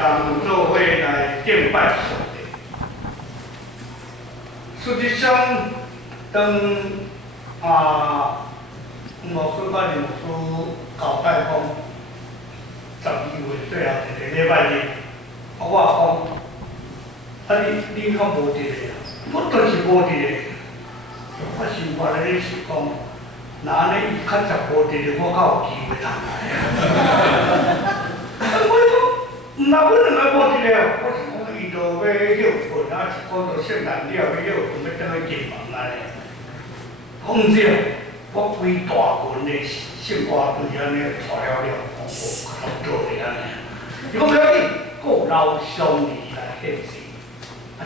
当做伙来敬拜上帝。实际上，当牧师甲林牧师交代讲，12月最后一个礼拜日，我讲，你较无一个，我就是无一个。我想法咧是讲，若安尼伊较实无一个，我较有机会通来。我讲，若阮两个无一个，我是讲伊就要休困啊，是讲到圣诞了要休困，要倒去进房安尼。讲毋对，我规大群的圣歌队安尼带了，我较做的安尼。伊讲可以，有老兄弟来献身，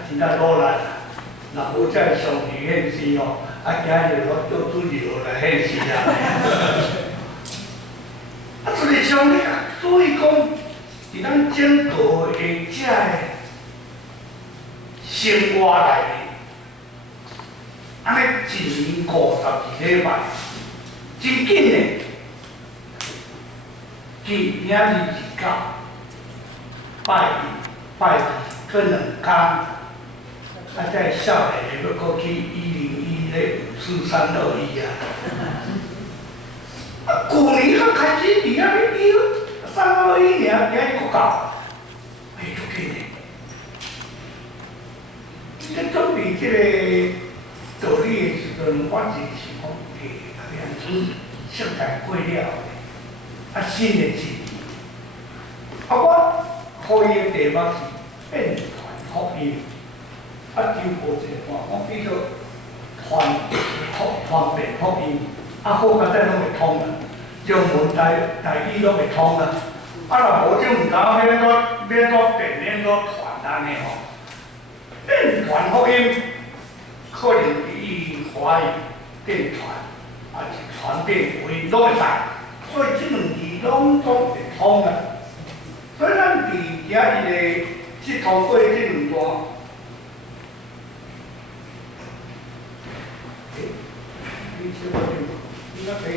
真正努力。若无再上帝献身哦，今日我做主日来献身啊！实际上咧，所以讲，伫咱整个的遮个生活内面，安尼一年52礼拜，真紧的，今明日29，拜2搁2天。再少年的要过去101咧54321啊！旧年较开始伫遐咧13221尔，今日搁到，足紧的。咧准备即个道理的时阵，我就是讲，圣诞过了，新的一年，我福音题目是变传福音。就无一个话，我比做传遍福音，好甲咱拢会通啦，中文台语拢会通啦。若无种毋敢免做变免做传安尼吼，变传福音，可能以华语变传，是传遍福音拢会使，所以即两字拢会通啦。所以咱伫今日的即通过即两段。应该可以。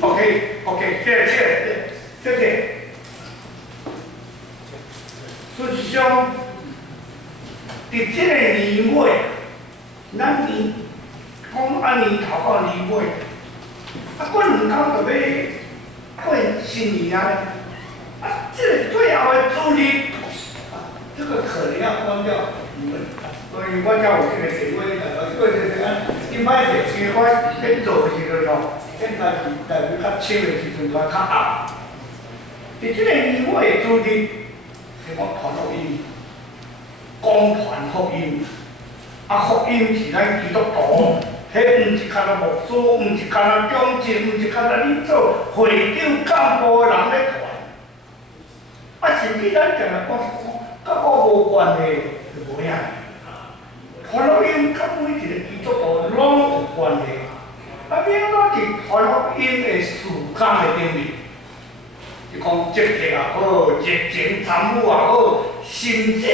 OK， 谢谢。实际上，伫这个年尾，咱讲按年头到年尾，过2天就要过新年啊！这个最后的主日。这个可能要关掉你们，所以我叫我这个职位一摆就先我先做的时阵咯，现在是较深的时阵，较暗。伫这个年尾的主日，是我传福音，讲传福音，福音是咱基督徒，迄毋是干那牧师，毋是干那中职，毋是干那你做会长干部的人咧传，甚至咱定来讲。甲我无关的就无影，传福音甲每一个基督徒拢有关系。免怎伫传福音的事工的顶面，就讲积极也好，热情参与也好，甚至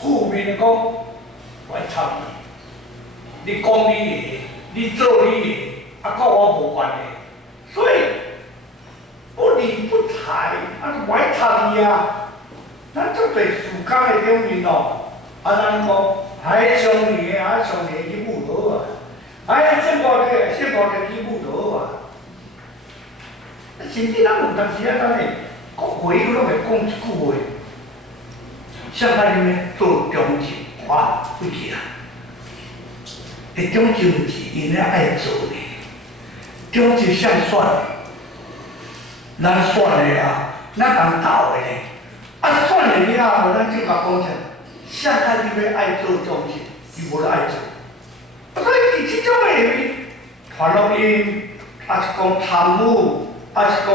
负面讲我参与，你讲你的，你做你的，甲我无关系，所以不理不睬，我参与啊。咱做侪事工的顶面咯，咱讲，上年去舞蹈啊，圣歌的去舞蹈啊，甚至咱有当时咱会会议拢会讲一句话，上海人咧做中职，不去啊，中职毋是因咧爱做的，中职想选，咱选的啊，咱共斗的咧。选了了后，咱就甲讲者，上海你要爱做中职，伊无咧爱做。所以伫即种的下面，传福音，是讲参与，是讲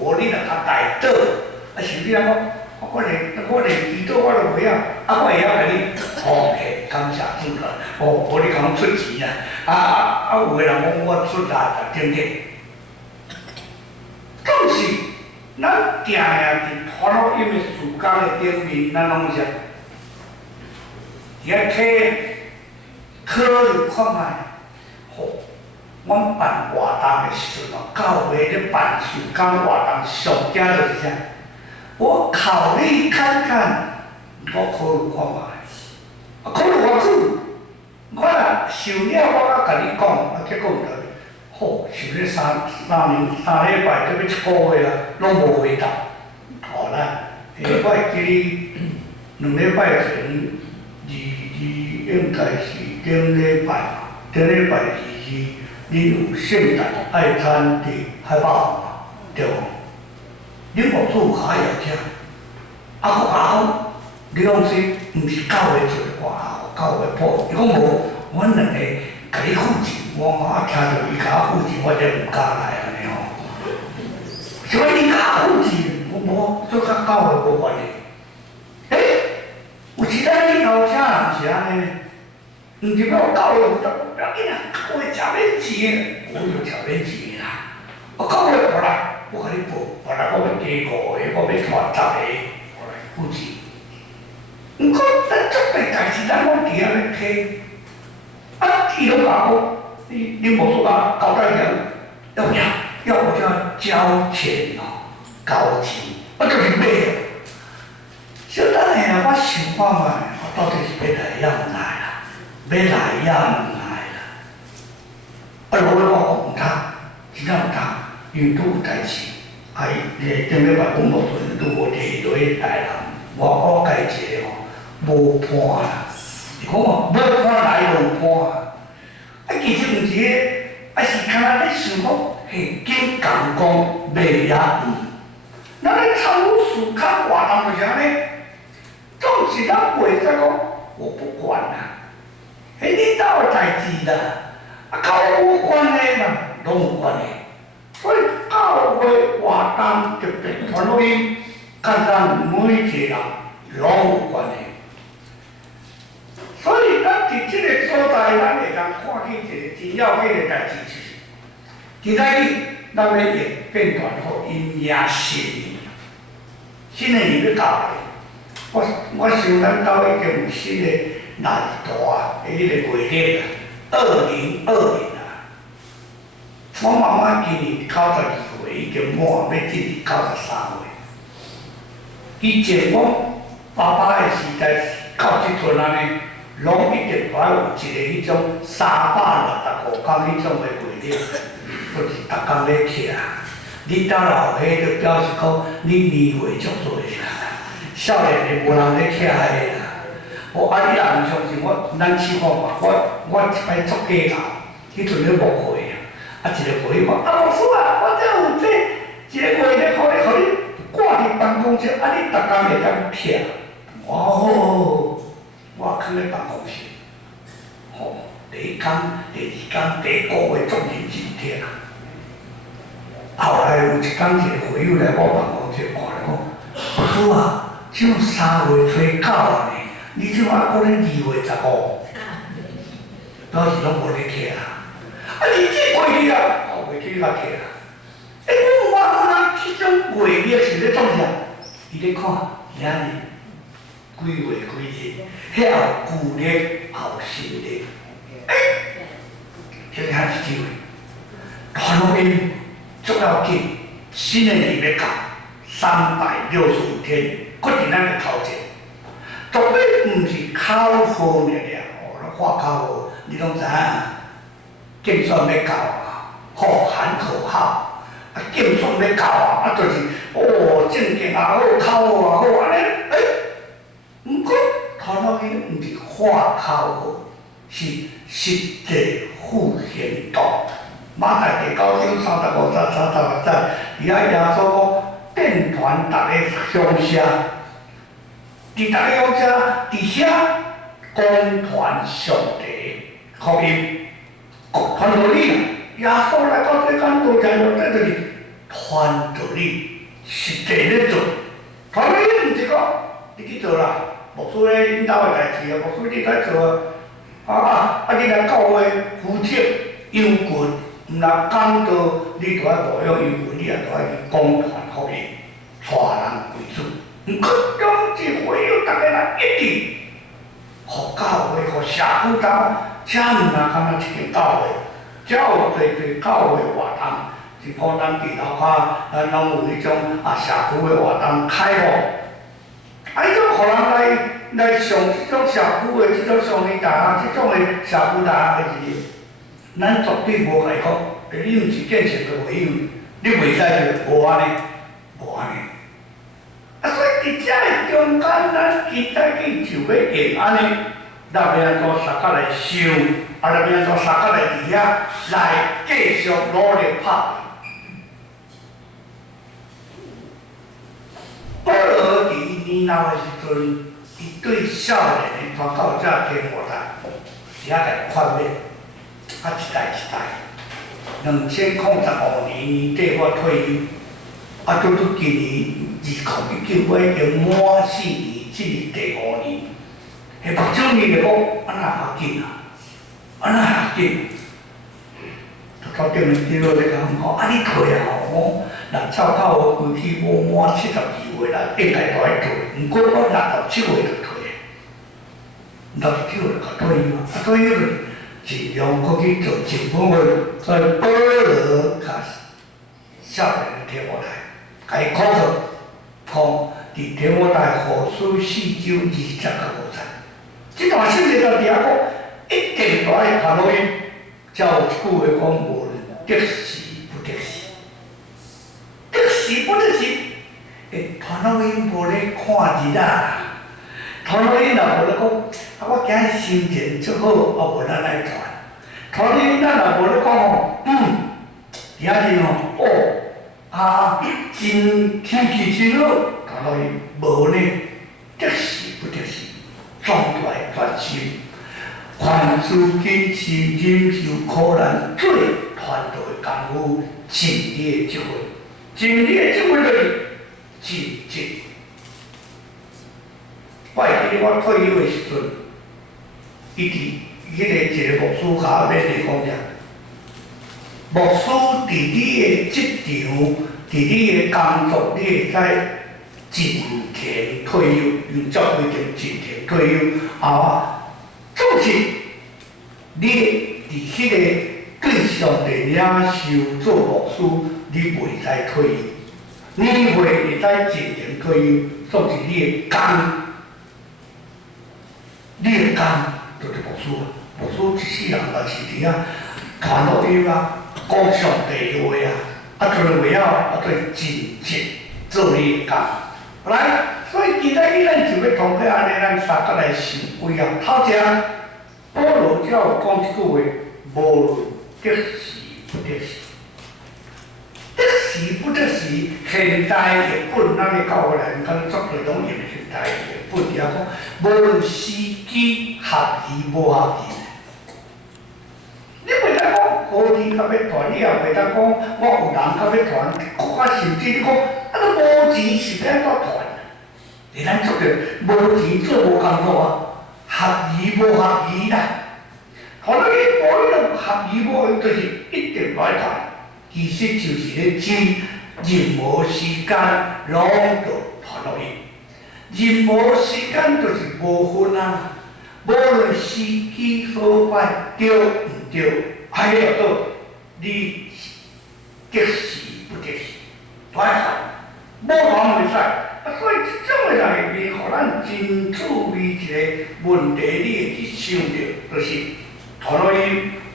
无你若甲带倒，是你讲，我连祈祷我都袂晓，我会晓甲你，OK， 感谢主啦，无你讲出钱啊，有个人讲我出力啊，等等，总是。咱定定伫传福音的事工的顶面，咱拢是，遐考虑看卖，好，阮办活动的时阵哦，教会咧办事工活动，上惊就是啥？我考虑看看，我考虑看卖，考虑我去，我若受了，我甲你讲，结果唔得，好，受了三礼拜，到要一个月啊，拢无回答。好啦，我会记2礼拜前，应该是顶礼拜嘛，顶礼拜二恁有圣诞爱餐伫海霸嘛，对无？恁牧主下邀请，啊，我讲，你拢是毋是教会做外校，教会补？伊讲无，阮两个甲你付钱，我嘛听到伊甲我付钱，我才唔敢来安尼吼。所以你甲我付钱，我无，做甲教会无关系。有时咱去头请人是安尼，毋是要教会有得，不要紧啊，教会trả免钱，我就trả免钱啦。我教会无来，我甲你报，无来我要加5个，我要拖10个，我来付钱。毋过咱做个代志，咱拢伫安尼睇，啊，伊拢甲我，你无说啊，交代人，要我就交钱哦，交钱，我就是买。小等下，我想看卖，我到底是要来也毋来啦，要来也毋来啦。啊，老尾我讲毋通，真正毋通，因为拄有代志，啊，伊顶礼拜讲无准，拄无摕落去台人，我家一个吼，无伴啦。伊讲哦，无伴来无伴啊。啊，其实毋是个，啊是敢若咧想讲，嘿，紧讲袂也毋。咱咧参与事工活动就是安尼。总是咱袂使讲，我不管啦，迄你兜的代志啦，啊，甲我无关的嘛，拢有关系。所以教会活动特别传福音，甲咱每一个人拢有关系。所以咱伫即个所在，咱会当看见一个真要紧的代志，就是今仔日咱要演变传福音迎新的年要到来。我想咱兜已经有新的内大啊，迄个月历啊，2020啊。我妈妈今年92岁，已经满要进入93岁。以前我爸爸的时代到即阵安尼，拢一定要有一个迄种365天迄种的月历，就是逐工咧刻啊。你兜老岁就表示讲，你年岁足多啦。少年的无人咧徛迄个啦，啊！你若毋相信我，咱试看嘛。我一摆做假头，迄阵咧牧会啊，一个会讲啊，牧师啊，我这有一个月咧，互你挂伫办公室，啊，你逐工会当徛。哦，我囥咧办公室，吼，第1天、第2天、第5个月做认真徛。后来有一天，一个会友来我办公室看咧讲，牧师啊。即3月初9啊呢，你即摆过咧2月15，表示拢无咧徛啊。啊，日子过去啊，后月去甲徛啊。我问迄种月历是咧创啥？伊咧看今日几月几日，遐有旧历后新历。这遐一机会，传福音足要紧，新的年要到365天。决定咱的头前，绝对毋是口号尔尔，咱话口号，你拢知影，竞选要到啊，吼喊口号，啊竞选要到啊，就是证件也好，口号也好，安尼，毋过传福音毋是话口号，是实际付行动。马太第9章35章36节，伊遐耶稣讲。电传大家相写，伫大家乡遮，伫遐公传上帝福音，传道理。耶稣来到世间道成肉体，就是传道理，实际咧做。传道理毋是讲你去做啦，牧师咧引导的代志啊，牧师你在做啊，你来教会负责忧群，毋若讲道你就爱牧养忧群，你也就爱去公传福音。带人为主，毋过总是会有逐个人一致，互教会、互社区斗，遮毋若敢若一间教会，只有侪教会活动，是普咱地头骹，咱拢有迄种社区的活动开放。迄种互人来上即种社区的即种商业大学、即种的社区大学的时候，咱绝对无甲伊讲，你毋是建设就袂有，你袂使就无安尼，无安尼。所以伫遮的中间，咱期待去就要用安尼，咱要安怎相甲来想，咱要安怎相甲来伫遐来继续努力拍。保罗伫年老的时阵，伊对少年的传教者天父台，是遐个宽免，一代一代。2005年年底我退休，拄今年2019已经满4年，进入第5年。迄目睭面就讲，安那较紧啊？安那较紧？到顶面记录咧讲，你退啊吼，我若照到我规矩，我满72岁啦，应该都爱退。毋过我67岁就退，67岁就退休啊，退休就尽量搁去做政府的，所以保罗甲少年的天父台，甲伊考考，讲伫天父台何书4章20到50。即段圣经就伫遐讲，一定都爱看落去，才有一句话讲无论得时不得时，得时不得时，传落去无咧看日啊，传落去若无咧讲，我今日心情足好，无咱来传。传落去咱若无咧讲吼，今日真天气真好，传落去无呢，得时不得时。壮大专心，凡事谨慎忍受苦难，做团队的功夫，真理的智慧，真理的智慧就是真正。我会记得我退休的时阵，伊伫一个牧师甲我勉励讲者，牧师伫你的职场，伫你的工作，你会使真田退休，用照规定真田退休后总是你伫迄个对上帝领受做牧师，你袂使退休，你袂使真田退休，总是你的工，你的工就是牧师。牧师一世人就是伫遐传福音啊，讲上帝的话啊，做完了做真正做你的工。来，所以今仔日咱就要通过安尼，咱三角来想规啊。头一，保罗才有讲一句话：无论得时不得时，得时不得时。现代日本咱的教会来讲，作对拢用现代日本遐讲，无论时机合宜无合宜。你袂当讲何时较要传，你也袂当讲我有人较要传，我甚至你讲。都无钱是要怎传？你咱做着无钱做无工作啊，合宜无合宜啦。互咱去无迄种合宜无合宜，就是一定来传。其实就是咧指任何时间拢着传落去。任何时间就是无分啊，无论时机好歹对毋对，还要到你得时不得时，都爱传。无讲袂使，所以即种的内面，互咱真趣味一个问题，你会去想着，就是传落去，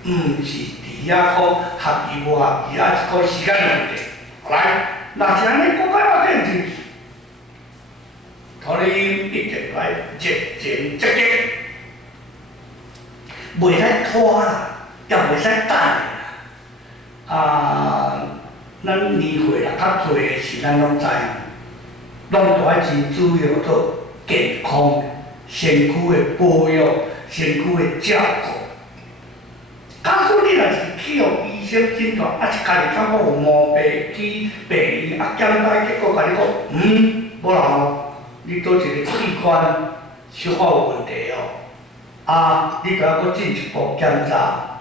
毋是伫遐讲合宜无合宜啊，一个时间的问题。来，若是安尼，国家要变就是传落去一定来热情积极，袂使拖啦，也袂使等啦。咱年岁啦较侪的是咱拢知，拢着爱真注意到健康、身躯的保养、身躯的照顾。假使你若是去互医生诊断，是家己感觉有毛病去病院检查，结果甲你讲，无人哦，你倒一个器官小可有问题哦，你着要搁进一步检查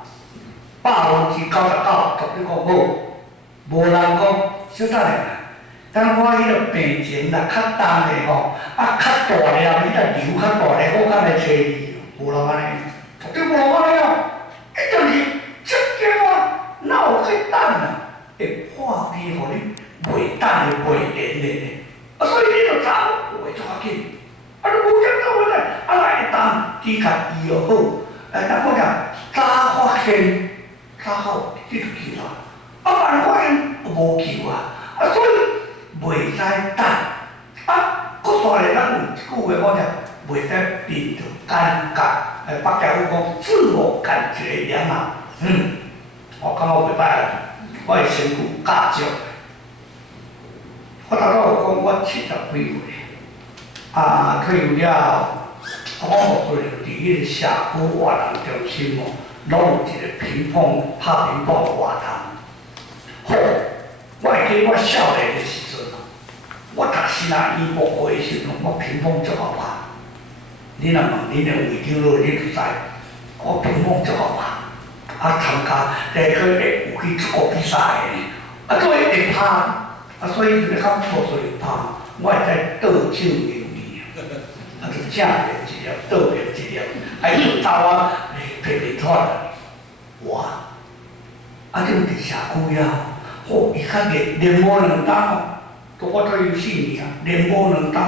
，99%绝对讲好。无人讲，小等下，等我迄个病情若较重的吼，较大了，你若瘤较大的，我才来找你。无人安尼，绝对无人安尼哦，一定是积极啊！只甲医药好，咱讲早发现早好，这就救啊！晚发现无救啊！所以袂使等。搁再来，咱有一句话讲者，袂使变着感觉。北家伙讲自我感觉良好。我感觉袂歹啦，我的身躯加足。我头仔有讲，我70几岁，退休了，我无对伫迄个社区活动中心拢有一个乒乓拍乒乓活动。好，我会记我少年的时阵，我读新南医部会的时阵，我乒乓足好拍。你若问恁的会长老，你就知，我乒乓足好拍。参加会有去出国比赛的，所以会拍，所以就较错所以拍，我会知倒手牛味，就正面一粒，倒面一粒，就走皮脱哇！你有伫社区啊，伊较连无2冬，我退休4年，连无2冬，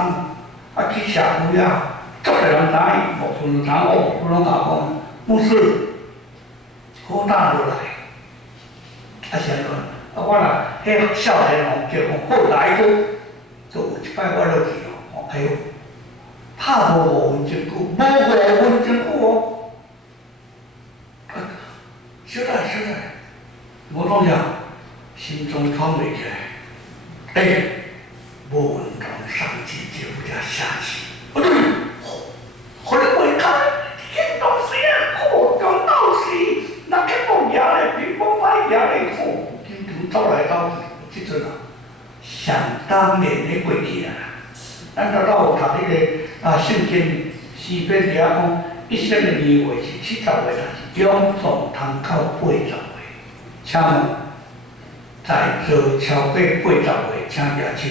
去社区啊，足侪人知伊，无顺知我拢甲讲，不是。好打落来，是安怎？我若迄少年王叫讲好来个，就有一摆我落去哎呦，拍无5分钟久，无5分钟久哦。小弟，我讲啥？心中喘袂起来。无运动上进就不叫下气。对，互你袂开，迄东西好讲到时。那乒乓赢咧，乒乓歹赢咧，经常走来走去，即阵上当年的过去啊！咱早有读迄个圣经诗篇底下讲，一生的年月是70岁，但是永壮通到80岁。请问，在座超过80岁，请举手。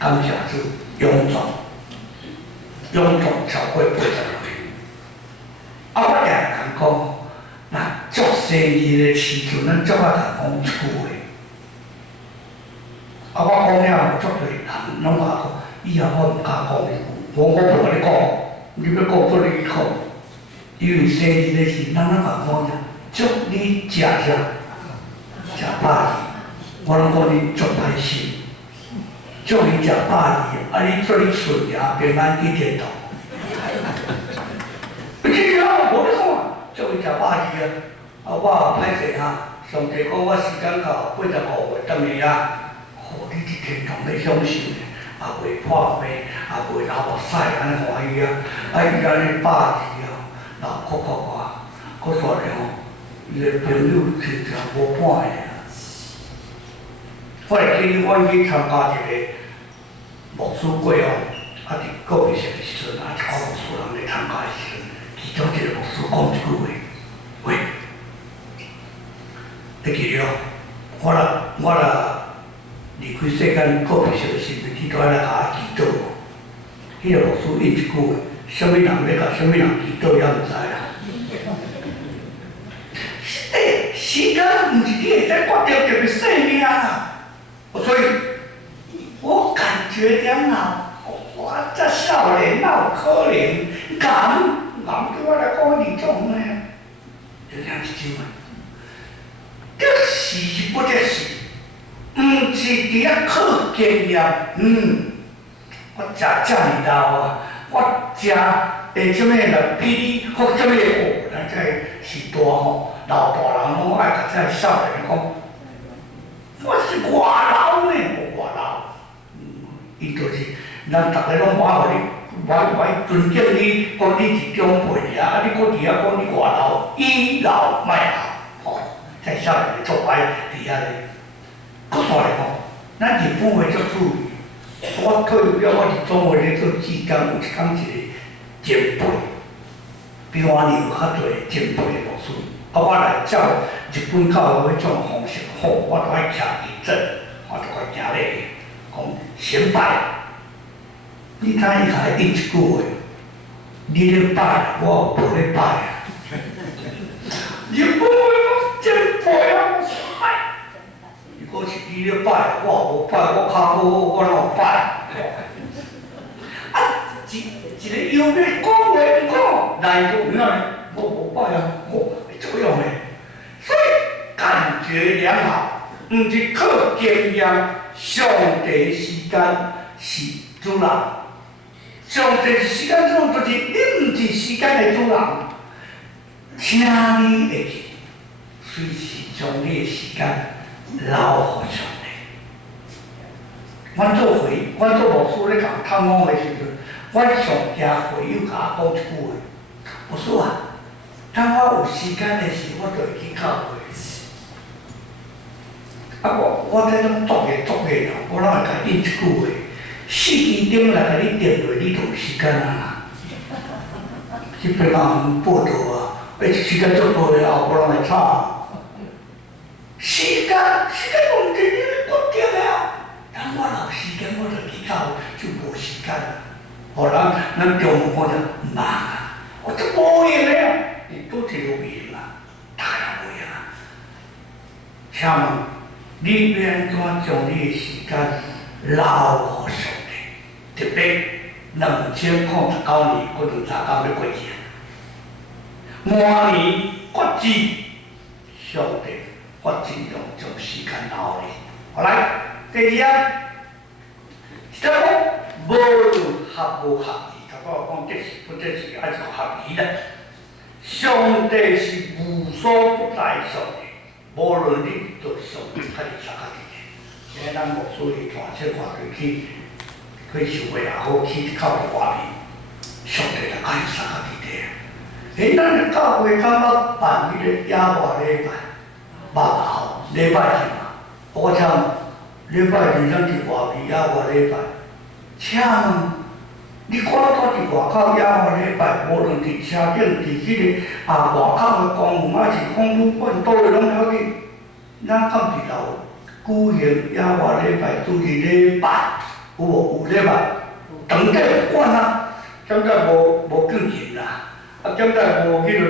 感谢主，永壮超过80岁。我常常讲。做生意的时阵，咱足爱讲一句话。我讲了，足多人拢甲我讲，以后我毋敢讲伊句，我无甲你讲，你要讲做你讲。因为生意的事，咱甲讲者，祝你食饱去，我拢讲你足歹心，祝你食饱去，你祝你顺利平安去天堂。真正无咧讲。祝伊食饱去我歹势上帝讲我时间到85岁，等下互你伫天堂咧享受袂破病，袂流目屎，安尼欢喜伊安尼饱去然后搁煞咧伊个朋友亲像无伴的。我会记我去参加一个牧师会伫个别城的时阵，一个牧师人咧参加的时阵。其中一个牧师讲一句话，喂，你记了？我离开世间个别时时阵，去倒来甲祈祷。迄个牧师应一句话，什么人要甲什么人祈祷也毋知啦。时间毋是你会使决定特别生命啊！所以，我感觉良好，我这少年哪有可能敢？对我来讲，你种呢，就两一种啊。得时不得时，毋是伫遐靠经验。我食遮尔老我食什么了？比你或什么咱这是大老大人拢爱甲这少年讲，我是外老呢，无外老。伊就是咱逐个拢我互你。我尊敬你，讲你是长辈你搁伫遐讲你外老，倚老卖老，在少年的做歹伫遐咧。搁再来讲，咱日本话足趣味。我退休了，我是总会咧做志工，有一天一个前辈，比我年有较侪前辈的牧师，我来照日本教育迄种方式，我就爱徛地震，我就爱行咧，讲先拜。你看伊还应一句话，你咧拜，我无咧拜。日本话讲真拜我拜。如果是你咧拜，我无拜，我较好，我哪有拜？一个优美讲话不讲，来有影我无拜啊，我作用的，所以感觉良好，毋是靠经验，上帝时间是主人，上帝时间主人就是你毋是时间的主人，请你会记，随时将你的时间留互上帝。阮做牧师咧共探访的时阵，阮上惊会友甲我讲一句话：牧师啊，当我有时间的时，我就会去教会。啊，我这种作业啦，我哪会甲应一句话？4支点来甲你定落，你就有时间啊！去别人报道啊，时间足多的后，我哪会吵？时间问题你决定了。当我有时间，我就去教会，就无时间。互咱中午我就忙啊，我这无用的，你都是有用啊，大也无用啊。请问你要安怎将你的时间留互上帝？特别2009年嗰2三工要过去，明年决志，上帝我尽量将时间留你。好来，第二啊，即个无论合无合意，头先讲这是不这是还是合意啦。上帝是无所不在上帝，无论你做上帝还是啥个地，现在咱牧师去传册看去受会也好，去靠外面，上帝就爱啥个地。咱的教会刚刚办迄个亚外礼拜，8号礼拜日嘛，我讲礼拜日咱伫外面亚外礼拜，请问你看到伫外口亚外礼拜，无论伫车顶、伫迄个外口的公园，还是公路馆，倒位拢了紧。咱敢伫楼举行亚外礼拜，拄伫礼拜，有无？有礼拜，当地管啊，现在无敬虔啦。啊，现在无迄个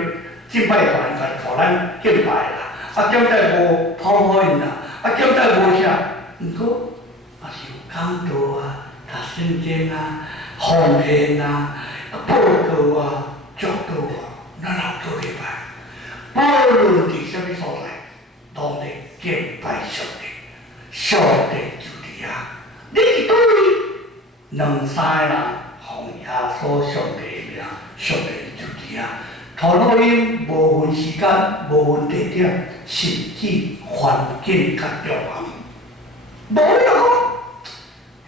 敬拜团来互咱敬拜啦，啊，现在无泡泡印啦，啊，现在无啥，毋过也是有讲道啊、读圣经啊、奉献啊、报告啊、祝祷啊，咱也做礼拜。无论伫啥物所在，拢咧敬拜上帝，上帝就伫遐。你一对2、3个人奉耶稣上帝的名，上帝。讨录音无分时间，无分地点，甚至环境较重要。无你讲，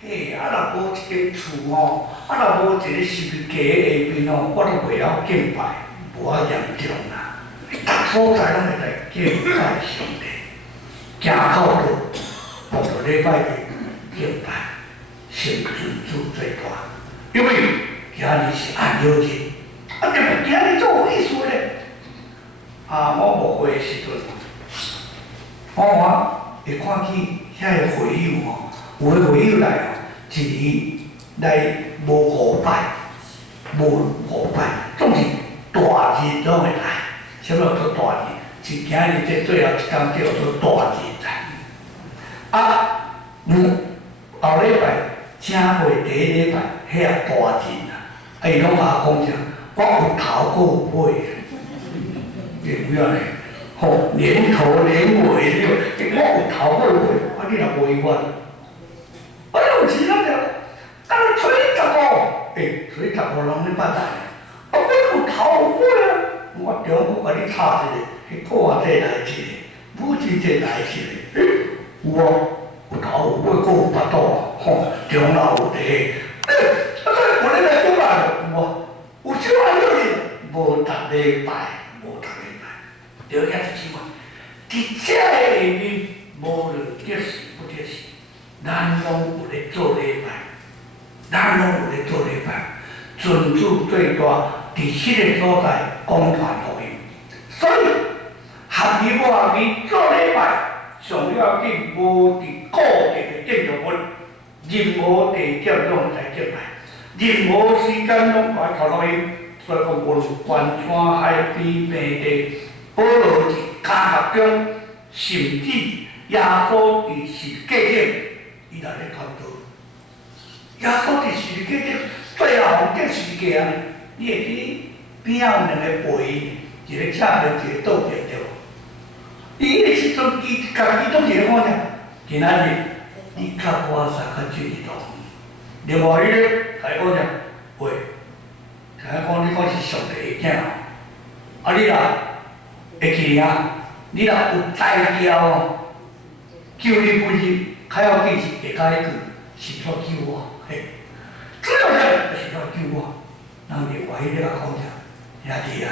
嘿，若无一间厝吼，若无一个十字架下面吼，我都袂晓敬拜，无遐严重啦。逐所在拢会来敬拜上帝，行口道，报到礼拜日敬拜，先尊主最大，因为今日是按约日。啊！今日做有意思咧。啊，我无会的时阵，我会看见遐个会友吼，有个会友来哦，一年来无5摆，总是大日拢会来。啥物叫做大日？是今日这最后一天叫做大日来。啊，后礼拜正月第1礼拜，遐也大日啦。啊，伊拢甲我讲啥？我有头，阁有尾，有影咧？吼，连头连尾了，我有头，阁有尾，啊，你若袂我，我有钱咱就，当然吹15，吹15人咧捌来，啊，我有头有尾啊，我中午甲你插一个，迄个仔来一个，母亲节来一个，有啊，有头有尾，阁有巴肚，吼，中老有地，啊，这我咧来做嘛有啊。有少啊有哩，无逐礼拜，就遐一句话，伫遮个下面，无论得时不得时，咱拢有咧做礼拜，尊主最大，伫迄个所在公传福音，所以合意无合意做礼拜，上要紧无伫固定的建筑物，任何地点拢会来敬拜。任何时间拢来讨录音，所以讲无论关山海边平地，保罗伫家学中，甚至耶稣伫十字架顶，伊来咧传道。耶稣伫十字架顶最后这时间，你会去边仔有两个陪，一个车边一个倒边对无？伊迄时阵，伊家己都是讲啥？今仔日你较我啥较注意到？另外迄个来讲啥？喂，甲讲你讲是上帝的囝，啊你若会记啊，你若有大条哦，救你本身，较要紧是下骹迄句，是托救我，嘿，主要就是托救我。人另外迄个讲啥？兄弟啊！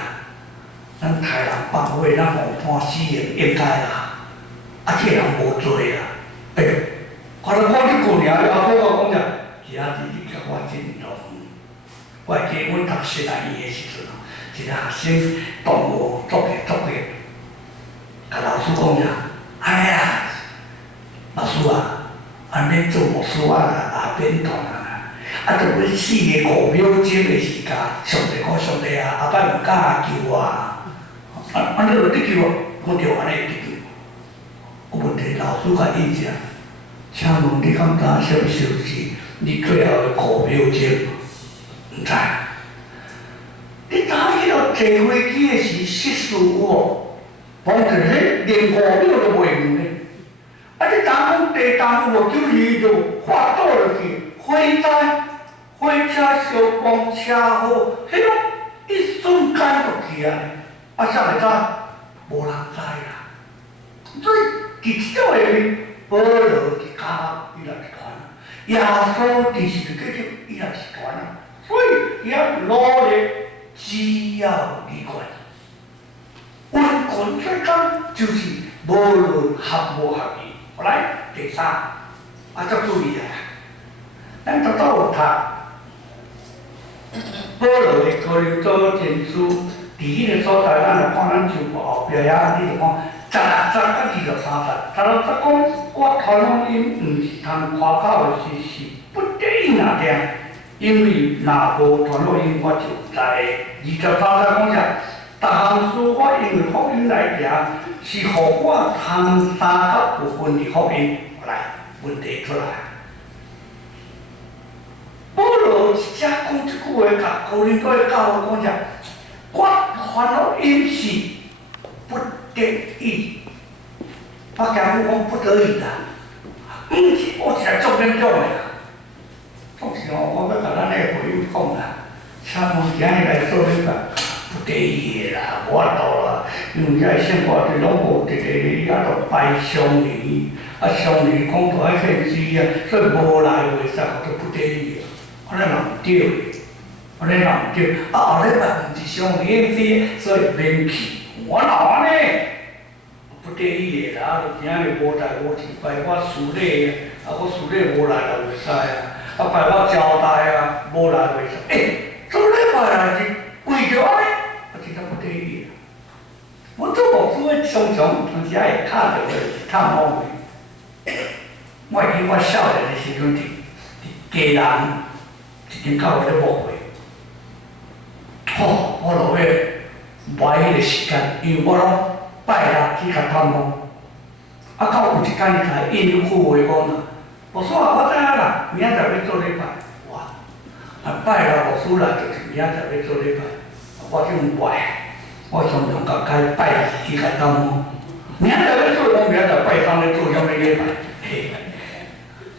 咱杀人放火，咱互判死刑应该啦。啊，这人无做啦。哎呦，我著讲你句尔，后尾我讲啥？其他弟弟甲我真同。我会记阮读实验医的时阵哦，一个学生动物作业，甲老师讲啥？哎呀，老师啊，安尼做牧师啊，也变动啊。啊，着要死个5秒钟的时间，上帝讲上帝啊，后摆有敢救我啊？安尼就得救啊！我着安尼得救。有问题，老师甲印象，请问你敢知影什么是你最后的5秒钟？唔知。你当迄落坐飞机的时失事有无？往一个连5秒都袂用呢。啊！你当讲地动有无？就是就滑倒落去，火灾、火车、消防车祸，迄种一瞬间就去啊！啊，啥会知？无人知啦。所以，伫即种下保罗伫家伊也是团，耶稣伫世界上伊也是团啊。所以，伊要努力，只要离关。温存最讲就是无论合无合意。来，第三，啊，则注意啊，咱都有读保罗的哥林多前书。伫迄个所在，咱就看咱就后壁遐，你就讲16节到23节，16节讲我传福音毋是通夸口的事，是不得已那点，因为若无传福音，我就知的。23节讲啥？逐项事我因为福音来行，是互我通三角有分的福音。来，问题出来。保罗一只讲即句话，甲哥林多的教会讲啥？我传福音是不得已，我讲讲不得已啦，毋是我是来做勉强的啦。当时哦，我要甲咱的会友讲啦，请问今日来做礼拜，不得已的啦，无法度啦，因为遮生活对拢无直直的，啊，着拜上年，啊，上年讲着爱献祭啊，所以无来袂使，就不得已啊，安尼嘛毋对。安尼嘛毋对，啊后礼拜毋是上年节，所以免去。我哪安尼？不得已的啦，就今日无代无志拜我师礼，啊我师礼无来就袂使啊，啊拜我交代啊，无来袂使。做礼拜来是为着安尼，啊真正不得已。我做牧师的常常有时会敲着是探访的。我记我少年的时阵伫家人一间教会咧牧会。我落去买迄个时间，因为我拢拜六去甲探访，啊到有一天伊来应付话讲啦，牧师啊，我知影啦，明仔载要做礼拜，哇，啊拜六牧师来就是明仔载要做礼拜，我种拜，我常常甲该拜去甲探访，明仔载要做，我明仔载拜三咧做啥物礼拜？嘿，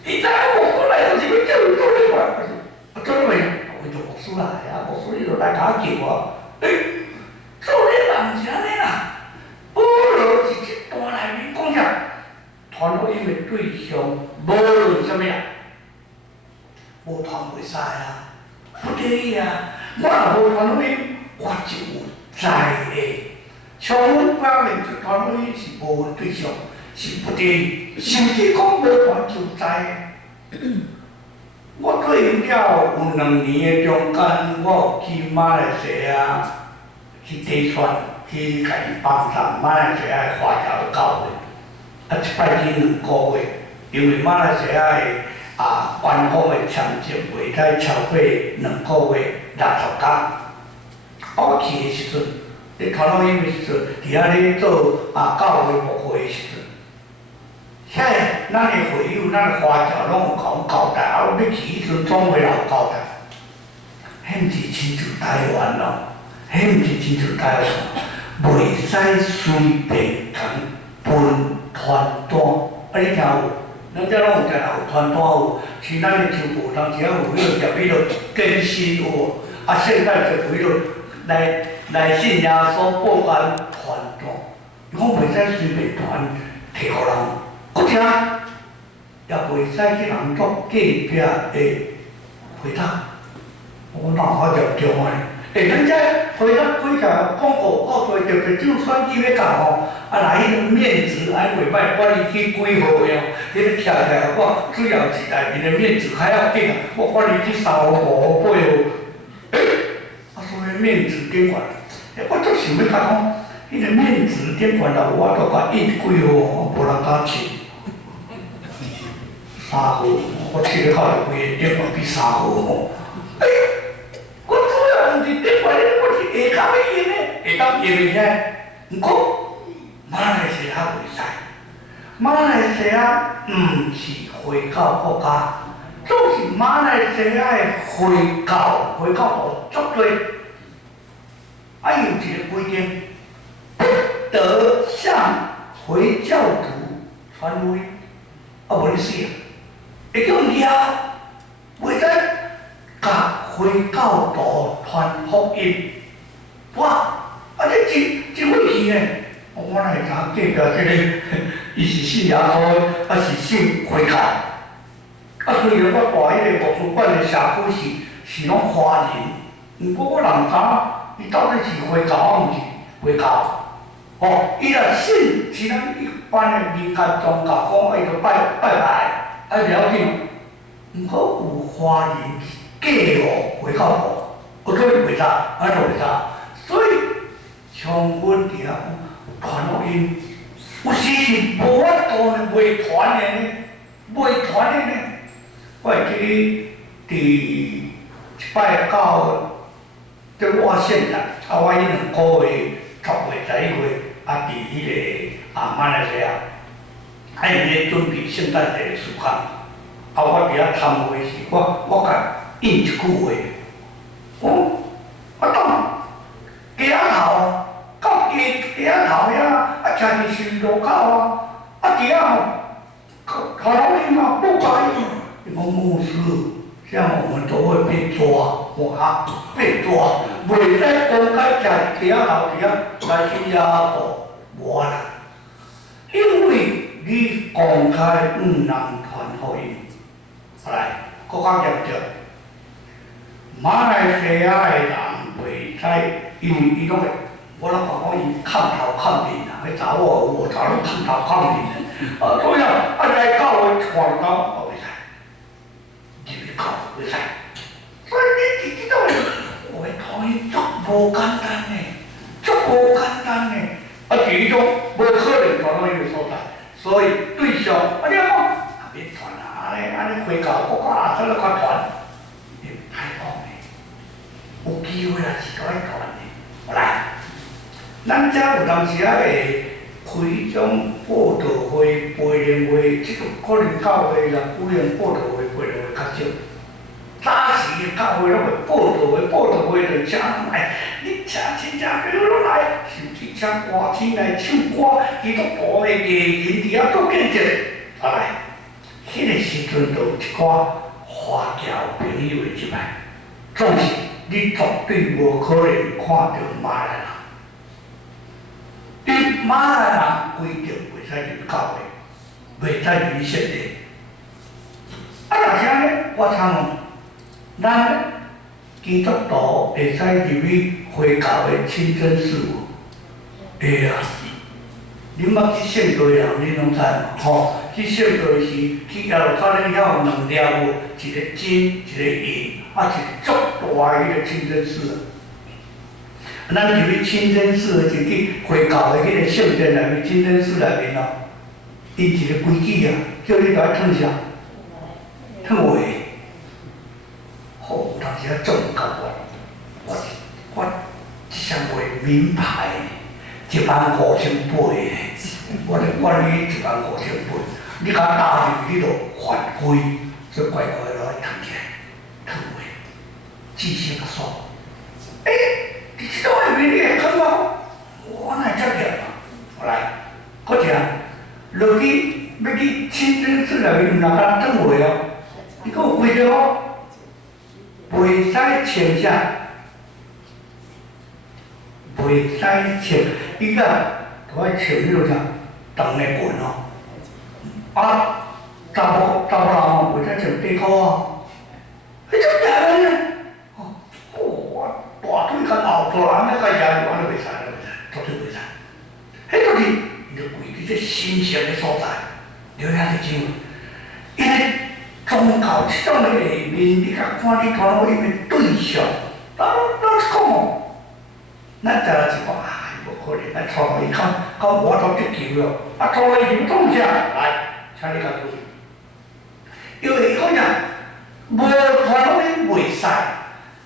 伊知影牧师来就是要叫伊做礼拜，啊做礼拜。为着牧师来啊，牧师伊就来甲我叫我，做礼拜毋是安尼啦。保罗伫即段内面讲啥？传福音的对象，无论啥物啊，无传袂使啊，不得已啊。我若无传福音，我就有知的。像阮表面就传福音是无的对象，是不得已，甚至讲无传就知的。我退休了有2年的中间，我有去马来西亚去地川去甲伊帮衬马来西亚的华侨的教会，啊一摆去2个月，因为马来西亚的官方的签证袂使超过2个月60天。我去的时阵，咧传福音的时阵，伫遐咧做教会牧会的时阵。遐个咱的会友，咱的华侨拢有甲阮交代，啊，要去迄阵总会有交代。迄毋是亲像台湾咯，迄毋是亲像台湾，袂使随便讲分传单。啊，你听有？咱遮拢有定有传单有，是咱的旧部当时啊有迄个叫更新有，啊现在就有迄个来信耶稣报案传单，伊讲袂使随便传摕互人，而且也袂使去人作隔壁的回答。我哪好严重啊！咱遮回答几个广告告做特别就选举要搞吼，啊来迄个面子还袂歹，管你去几号个哦，迄个徛起来我主要是内面的面子还要紧啊，我管你去3号5号8号，啊所以面子顶悬，我足想要甲讲，迄个面子顶悬啦，我都甲印几号，无人敢信。3号，我去了靠规个顶悬比3号吼。我主要毋是顶悬的，我是下骹要用的，会当用的遐。毋过马来西亚袂使，马来西亚毋是回教国家，总是马来西亚的回教徒足多。啊，有一个规定，不得向回教徒传福音，啊，无你死啊！会叫掠，袂使甲回教徒传福音。哇！啊，这真晦气呢！我哪会知隔壁这个，伊是信耶稣，还是信回教？啊，虽然我住迄个图书馆的社区是拢华人，毋过我人知，伊到底是回教毋是回教？哦，伊若信是咱一般的民间宗教，讲伊着拜拜，啊了紧。毋过有华人假哦回教徒，所以袂使，安怎袂使？所以像阮伫遐传福音，有时是无法度呢，袂传的呢，袂传的呢。我会记伫一摆到在我县啦，啊我迄2个月10月11月，啊伫迄个马来西亚，啊因咧准备圣诞节的时间，啊我伫遐参会时，我甲应一句话，我当街仔头到街仔头遐，啊徛伫是路口啊，啊伫遐吼，头路伊嘛不介意。伊讲牧师，这样我们都会被抓，哇，被抓，袂使公开徛伫街仔头底下来去压迫无啦，因为你公开毋能传福音。来，搁较严重，马来西亚的人袂使，因为伊拢会，我拢讲伊抗头抗面啦，迄查某有无查拢抗头抗面的，啊，所以啊，来教会传道。袂使，所以你知道诶，话传足无简单诶，足无简单诶。啊，第一种无可能传到迄个所在，所以对象啊，你讲啊，别传啊，安尼回教国家怎个较传？你太讲诶，有机会啊是该传诶。来，咱遮有当时啊会开迄种报道会、培训会，即个可能教会啦，有用报道会、培训会较少。早时的教会拢会报道会就请人来，你请真正叫拢来，甚至请歌星来唱歌，基督徒的艺人伫遐做见证。啊来，迄个时阵就有一寡华侨朋友会入来，总是你绝对无可能看到马来人。你马来人规定袂使入教会，袂使入圣地。啊，若是安尼，我参问。咱基督徒会使入去回教的清真寺无？会啊！恁捌去圣地人，恁拢知嘛？吼，去圣地是去耶路撒冷遐有2粒无，一个金，一个银，啊，一个足大迄个清真寺。咱入去清真寺是去回教的迄个圣殿内面，清真寺内面哦，伊一个规矩啊，叫你来烫啥？烫话。有当时啊，总教我一双鞋名牌，15800的，我你15800，你甲打入去，你就犯规，所以乖乖落去烫起来，烫鞋记性较爽。你这种下面你会看到，我哪遮点啊？来，好听，落去要去清真寺内面，毋通甲转位哦，伊佫有规定哦，袂使穿啥，袂使穿，伊个都爱穿迄落啥长的裙哦，查某人哦，袂使穿短裤哦，迄种假的呢，大腿甲后大人咧，甲野路安尼袂使，绝对袂使。迄就是伊就规伫这神圣的所在，了遐就真。因为宗教这种的下面，你甲看你头脑里面对象，老实讲哦，咱知影一个无可能，咱错伊到我头接球了，错伊就创啥？来，请你甲注意，因为讲啥，无传统伊袂使。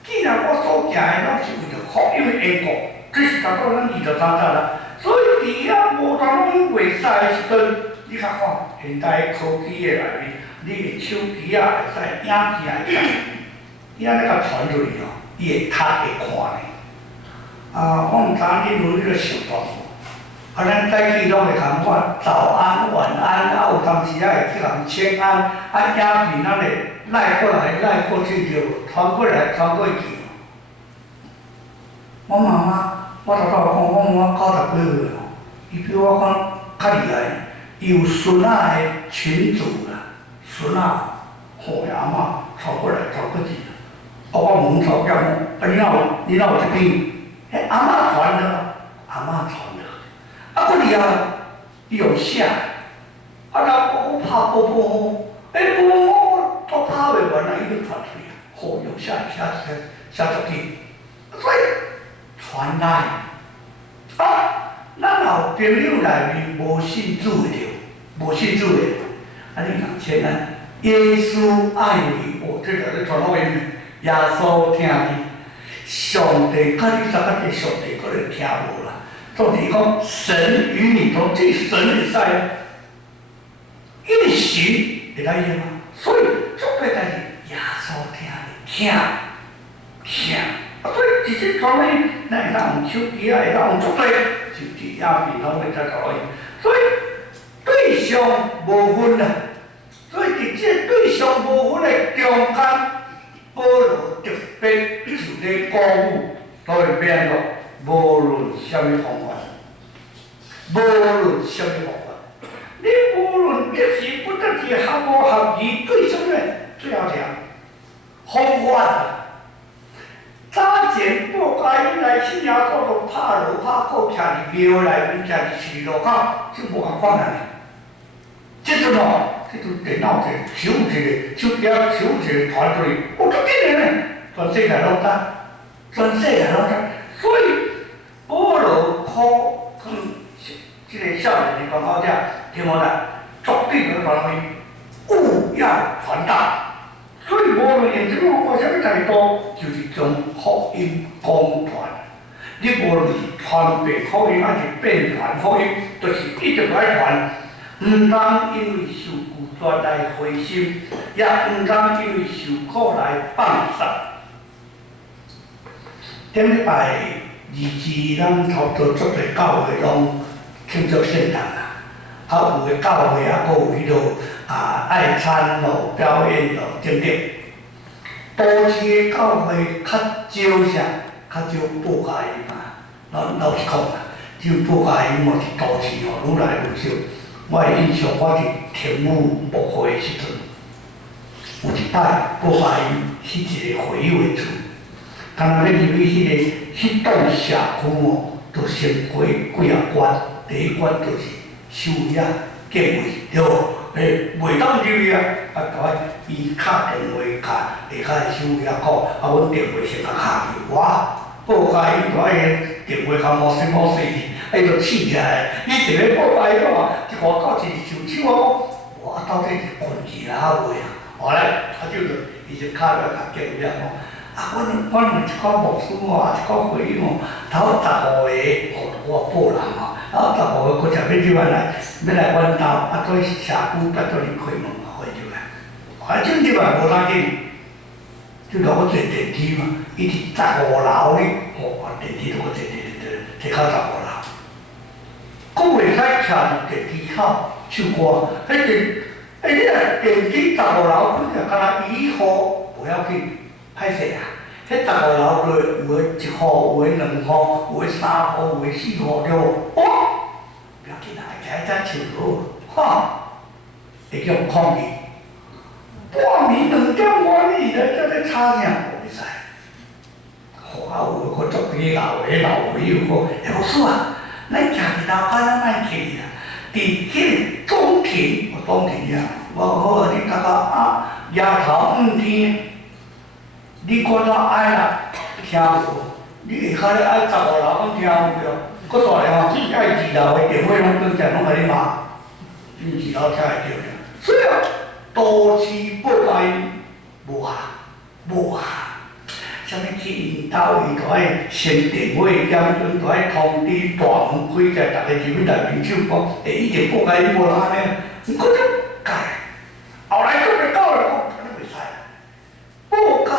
既然我所行的拢是为着福音的缘故，这是达到咱23节啦。所以伫遐无传统伊袂使的时阵，你较看现代科技的内面，你的手机啊会使，影片会使，伊安尼甲传出去哦，伊会读会看的。我毋知影恁有迄个想法无？咱早起拢会共我早安、晚安，有当时会去共请安，影片咱会赖过来、赖过去就传过来、传过去。我妈妈，我头头讲，我妈妈90几岁哦，伊比我讲较厉害，伊有孙仔的群组啦，孙仔，阿嬷传过来、传过去。我问查某囝你哪有这边？阿嬷传的，阿嬷传的。佫厉害，伊用写，我拍波波吼，我拍袂完啦，伊就传出去，用写出去，所以传来。咱有朋友内面无信主的着，无信主的，你共请咱耶稣爱你，这个咧传福音，耶稣听你，上帝较你知影这上帝可能听无啦。重点讲神与你同，这神会使，因为神会来用啊，所以做个代志，耶稣听你，听，所以直接传去，咱会当用手机啊，会当用足多，就是影片拢会使搞用，所以对象无分啊，所以伫这对象无分的中间，保罗特别就咧鼓舞，都会变咯。无论什么方法，无论什么方法，你无论得时不得时，合无合宜，对什么最后听方法。早前报家因来新加坡都拍锣拍鼓，徛伫庙内面，徛伫市路口，就无共款啊！这阵哦，这阵电脑一个，手一个，手一个传出去，足紧个呢，全世界拢知，所以。保罗靠这个少年的传道者听我来，绝对能传福音，务要传达。所以无论用什么方法、什么态度，就是将福音公传。你无论是传遍福音，还是变传福音，都是一直来传。唔通因为受苦绝来灰心，也唔通因为受苦来放散。顶礼拜。咱差不多足个教会拢庆祝圣诞啦，有个教会佫有迄落爱餐咯、表演咯等等。都市的教会较少啥，较少报佳音嘛。老实讲啦，只有报佳音嘛是都市吼，愈来愈少。我的印象，我伫天母牧会的时阵，有一摆报佳音去一个会友的厝。刚若要入去迄栋社区哦，就先过几啊关，第一关就是收押敬畏，对无？袂当入去啊！甲伊敲电话卡，下骹收押股，阮电话先甲敲去，哇！报佳音就爱电话卡无声无势，就气起来。你一个报佳音哦，一外口一受手哦，我到底是困去啦袂啊？后来就伊就敲了甲敬畏哦。阮有一个牧师哦，一个会友哦，头15个，我报人哦，头15个，佫才要入来阮兜，做社区，做哩开门会入来，反正入来无要紧。就落去坐电梯嘛，伊伫15楼哩，哦，电梯都搁坐到15楼，佫袂使徛伫电梯口唱歌，你若电梯15楼，你若敢若1号不要紧，歹势啊！迄15楼落有诶1号，有诶2号，有诶3号，有诶4号，对无？哦，不要紧啦，会使唱好，哈，会叫抗议。半暝2点外哩，在咧吵啥？袂使。好啊，有个足几老友个，老师啊，咱徛伫楼骹咱莫去啦。伫迄中庭，呀，我好你感觉啊，夜头5天，你看怎爱啦？听无？你下骹咧爱15楼，讲听有着？搁大了吼，爱2楼的电话拢转正，拢甲你骂，你2楼听会着着。所以啊，都市报该无效，无效。啥物去因兜，伊就爱先电话检准，就爱通知大门开起来，逐个入去内面唱歌。以前报该伊无人安尼，毋过就改。后来做个到了，讲安尼袂使啦。报该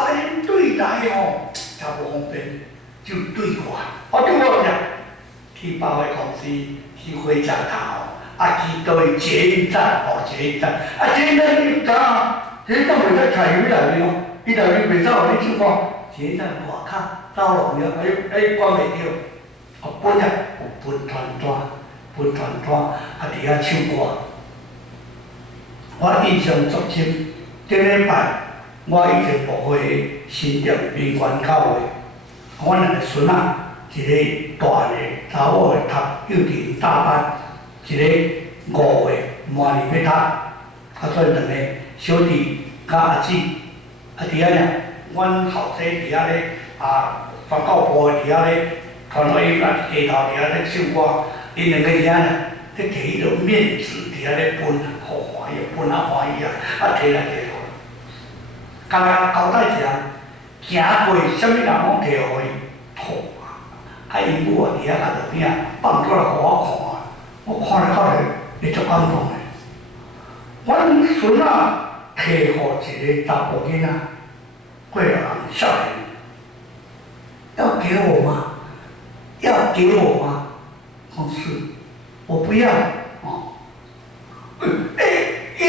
对待吼，真无方便，就对外。对我讲，去百货公司，去火车头，去倒去捷运站，捷运站，捷运站你知影？捷运站袂使徛入去内面哦，伊内面袂使互你唱歌。捷运站外口走路了，管袂着，本来分传单，伫遐唱歌。我印象足深，顶礼拜我以前部会新店民权口的，阮两个孙仔，一个大个查某个读幼稚园大班，一个5岁满年要读，所以两个小弟甲阿姊伫遐尔。阮后生伫遐咧宣教部伫遐咧，传到伊街头伫遐咧唱歌，因两个遐呢，咧摕迄个面纸伫遐咧分，好欢喜，分啊欢喜啊，摕来摕去。刚刚交代一下，行过啥物人拢摕互伊，吐啊！因母啊伫遐内路边放出来互我看啊，我看了后来会足感动的。阮孙仔摕互一个查甫囡仔。会有人笑人，要给我吗？要给我吗？公司，我不要。因为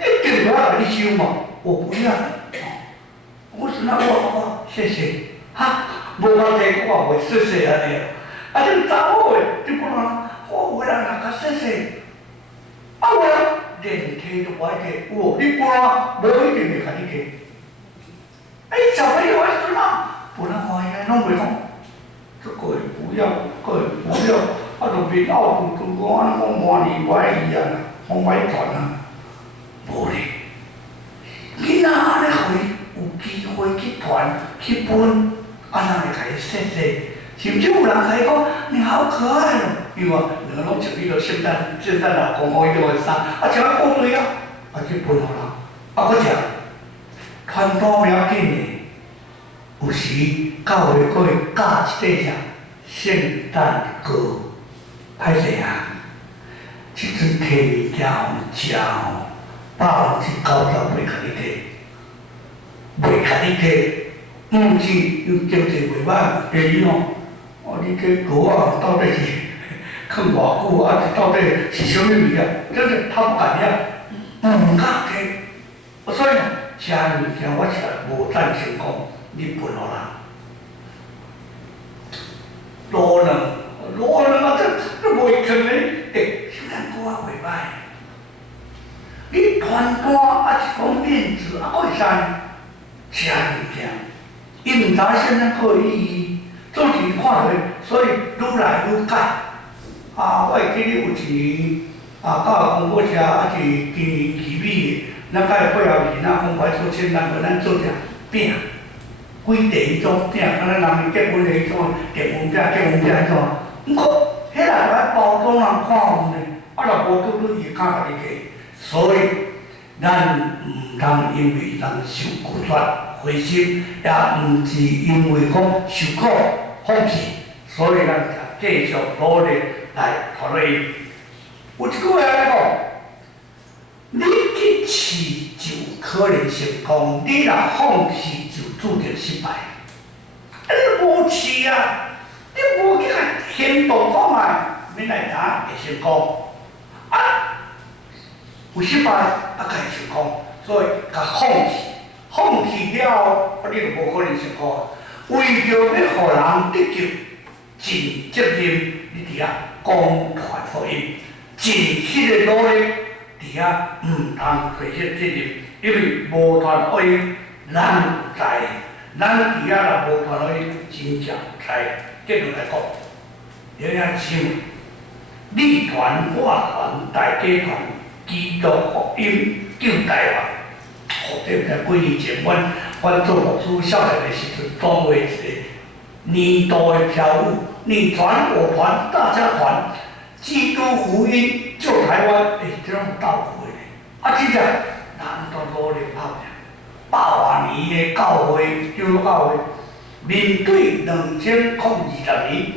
一定要把你收嘛，我不要。我说那我谢谢，无我提我会谢谢安尼。你查某的，你不能我有人来甲谢谢，我连提都不爱提，有你不然无一定会甲你提。小朋友还说那不能欢喜，拢袂讲，这个不要，这个不要，就变拗肚肚讲，我满年怀疑啊，我买团啊，无咧。囡仔安尼互伊有机会去团去分，安那会甲伊谢谢，甚至有人甲伊讲你好可爱哦，因为两个拢穿迄个圣诞老公公迄种衫，穿啊古水啊，去分互人，搁食。传单不要紧的，有时教会佫会教一块圣诞歌，歹势啊！即阵摕物件互食哦，90%袂甲你摕，袂甲你摕。毋是有经济袂歹，第二哦，你这歌啊，到底是放偌久啊？到底是啥物物件？这是他不敢要，毋敢摕，所以。食物件我是无赞成讲你分互人。罗人啊，这袂可能。圣诞歌啊袂歹，你传单一讲面子会使食物件，伊毋知圣诞歌的意义，总是看落，所以愈来愈改。我会记得有一年到公婆遮是今年期尾的。咱甲伊配合是讲快做圣诞歌，咱做只饼，规地迄种饼，敢若人结婚的迄种结婚饼、迄种。毋过，迄个来包装人看有呢，若无拄拄伊敢甲你摕，所以咱毋通因为人受拒绝灰心，也毋是因为讲受苦放弃，所以咱继续努力来讨论。有一句话来讲。你去试就可能成功，你若放弃就注定失败。你无试啊，你无去行动看卖，免来知会成功。啊，有失败啊，才会成功，所以甲放弃了，你就无可能成功。为着要互人得救，尽责任，你伫遐公传福音，尽迄个努力，伫遐唔通推卸责任，因为无传福音，咱有知，咱伫遐若无传福音，真正有知。结论来讲，你遐想，你传我传，大家传，基督福音救台湾。对不对？几年前，阮做牧师少年的时阵，转为一个年度的跳舞，你传我传，大家传，基督福音救台湾，这种道理的。啊，真正咱都努力拍拼，8万年的教会，基督教会，面对2020年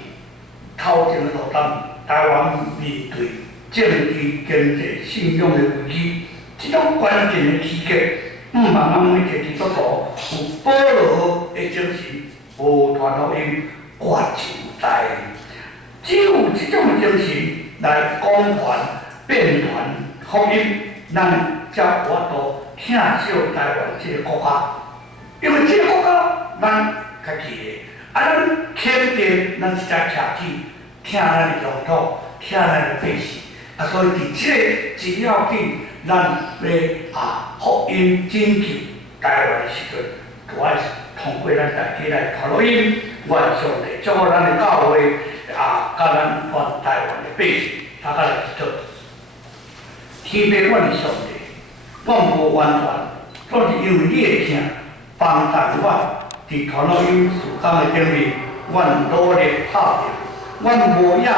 头前的路当，台湾面对政治、经济、信仰的危机，这种关键的期间。慢慢每个基督徒有保罗的精神，无传福音，我就知。只有这种精神来广传、变传福音，咱才有法度疼惜台湾这个国家。因为这个国家咱家己的，咱肯定咱一只徛起，疼咱的乡土，疼咱的百姓。所以伫这个真要紧。咱要福音拯救台湾的时阵，就爱通过咱大家来传福音，愿上帝祝福咱的教会甲咱全台湾的百姓，大家来祈祷。天父，阮的上帝，阮无完全，都是因为你的疼，帮助阮伫传福音事工的顶面，阮努力拍拼，阮无野心，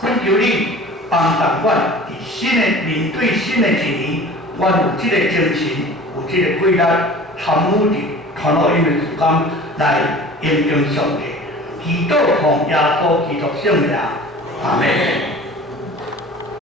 恳求你。帮助阮伫新的面对新的一年，阮有这个精神，有这个规律，参与伫传福音的事工来应用上帝，祈祷奉耶稣基督圣名，阿门。